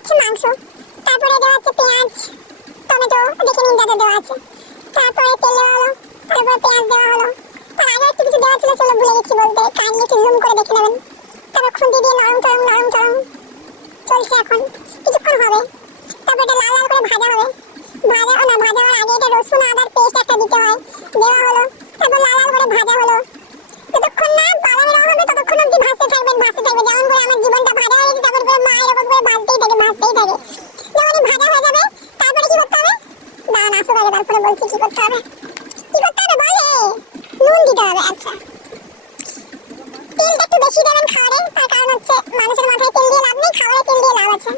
হচ্ছে মাংস, তারপরে দেওয়া হচ্ছে পেঁয়াজ টমেটো, দেখে নিন যাতে দেওয়া আছে, তারপরে তেল দেওয়া হলো, তারপরে পেঁয়াজ দেওয়া হলো, তার আগে একটু কিছু দেওয়া ছিল সেগুলো ভুলে গেছি বলতে, কাইন্ডলি একটু জুম করে দেখে নেবেন। তারপর খুন্তি দিয়ে নরম চরম চলছে, এখন কিছুক্ষণ হবে, তারপর এটা লাল লাল করে ভাজা হবে, ভাজা হওয়ার আগে এটা রসুন আদার পেস্ট একটা দিতে হয়, দেওয়া হলো, তারপর লাল লাল করে ভাজা হলো। যতক্ষণ না বাদামি রং হবে ততক্ষণ অবধি ভাজতে থাকবেন, যেমন করে আমার জীবনটা ভাজা হয়ে গেছে, তেমন করে মা এরকম করে ভাজতেই থাকে। যখনই ভাজা হয়ে যাবে তারপরে কি করতে হবে, দাঁড়ান আসো আগে তারপরে বলছি কি করতে হবে বলে, নুন দিতে হবে। আচ্ছা, তেলটা একটু বেশি দেবেন খাবারে, তার কারণ হচ্ছে মানুষের মাথায় তেল দিয়ে লাভ নেই, খাবারে তেল দিয়ে লাভ আছে,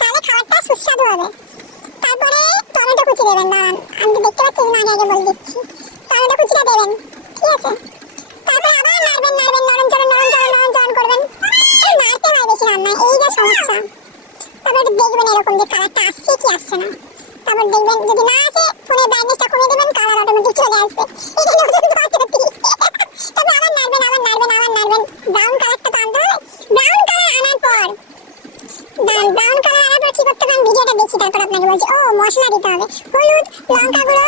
তাহলে খাবারটা সুস্বাদু হবে। তারপরে টমেটো কুচি দেবেন, দাঁড়ান আমি তো দেখতে পাচ্ছি না, আগে বলে দিচ্ছি, টমেটো কুচিটা দেবেন, ঠিক আছে। তারপর আবার নাড়বেন, নরম চরণ করবেন, নাড়তে হয় বেশি রান্নায়, এই যে সমস্যা। তারপর দেখবেন এরকম যে কালারটা আসছে কি আসছে না, তারপর দেখবেন যদি না আসে ফোনের ব্রাইটনেসটা কমিয়ে দেবেন, কালার অটোমেটিক চলে আসবে। এটা নতুন পদ্ধতি। তারপর আবার নাড়বেন, ব্রাউন কালারটা তো আনতে হবে। ব্রাউন কালার আনার পর কি করতে হবে, ভিডিওটা দেখি তারপর আপনাকে বলছি। ও মশলা দিতে হবে, হলুদ, লঙ্কা গুঁড়ো,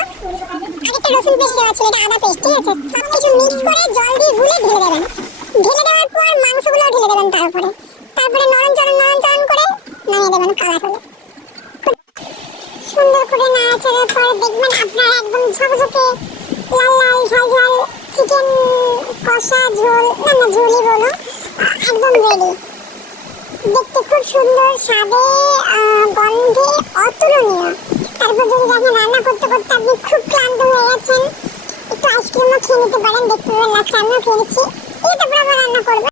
আরেকটা রসুন পেস্ট দেওয়া ছিল, এটা আদা পেস্ট, ঠিক আছে। সব কিছু মিক্স করে জল দিয়ে গুলে ঢেলে দেবেন, ঢেলে দেওয়ার পর মাংসগুলো ঢেলে দেবেন, তারপরে নরম চরণ করে নামিয়ে দেবেন। কালার হলো সুন্দর করে নাড়াচাড়ার পর দেখবেন আপনার একদম ঝকঝকে লাল লাল ঝাল চিকেন কষা ঝোল, না ঝোলই বলো, একদম রেডি। দেখতে খুব সুন্দর, স্বাদে গন্ধে অতুলনীয়। তারপর যদি দেখেন রান্না করতে আপনি খুব ক্লান্ত হয়ে গেছেন, একটু আইসক্রিমও খেয়ে নিতে পারেন, দেখতে পাবেন লাস্টে আমিও খেয়ে নিচ্ছি, তারপর আবার রান্না করবেন।